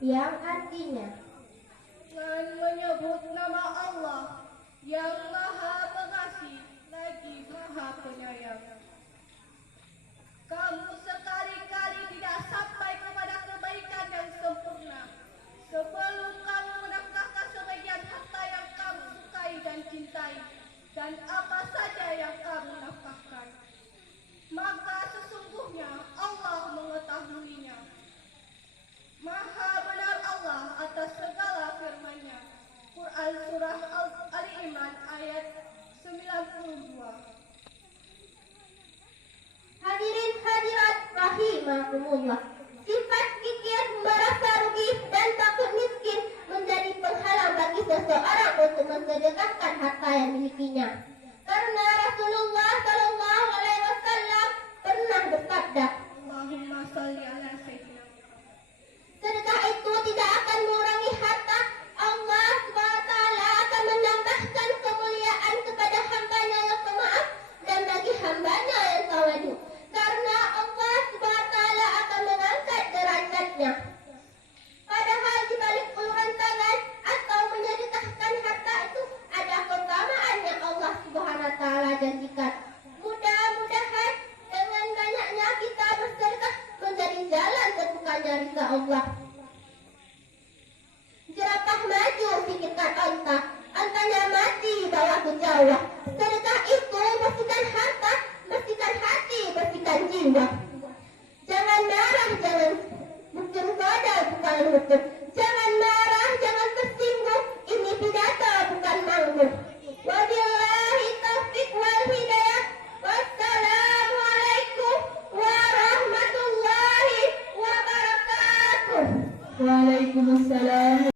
yang artinya dengan menyebut nama Allah yang Maha Pengasih lagi Maha Penyayang. Kamu sekali-kali tidak sampai kepada kebaikan yang sempurna sebelum kamu menafkahkan sebagian harta yang kamu sukai dan cintai, dan apa saja yang kamu nafkahkan. Maka sesungguhnya Allah mengetahuinya. Maha benar Allah atas segala firman-Nya. Quran Surah Ali Imran ayat 92. hadirin hadirat rahimakumullah. Sifat kikir, merasa rugi dan takut miskin menjadi penghalang bagi seseorang untuk mensedekahkan harta yang milikinya. Karena Rasulullah Shallallahu Alaihi Wasallam pernah bersabda, Allahumma sholli ala sayyidina. sedekah itu tidak akan mengurangi harta. Allah SWT akan menambahkan kemuliaan kepada hambanya yang pemaaf dan bagi hambanya yang tawadu. Karena Allah SWT akan mengangkat derajatnya. Padahal di balik uluran tangan atau menyedekahkan harta itu ada keutamaan yang Allah SWT janjikan. Mudah-mudahan dengan banyaknya kita bersedekah menjadi jalan terbukanya ridha Allah. Jerapah maju pikirkan onta, ontanya mati bawa ke Jawa.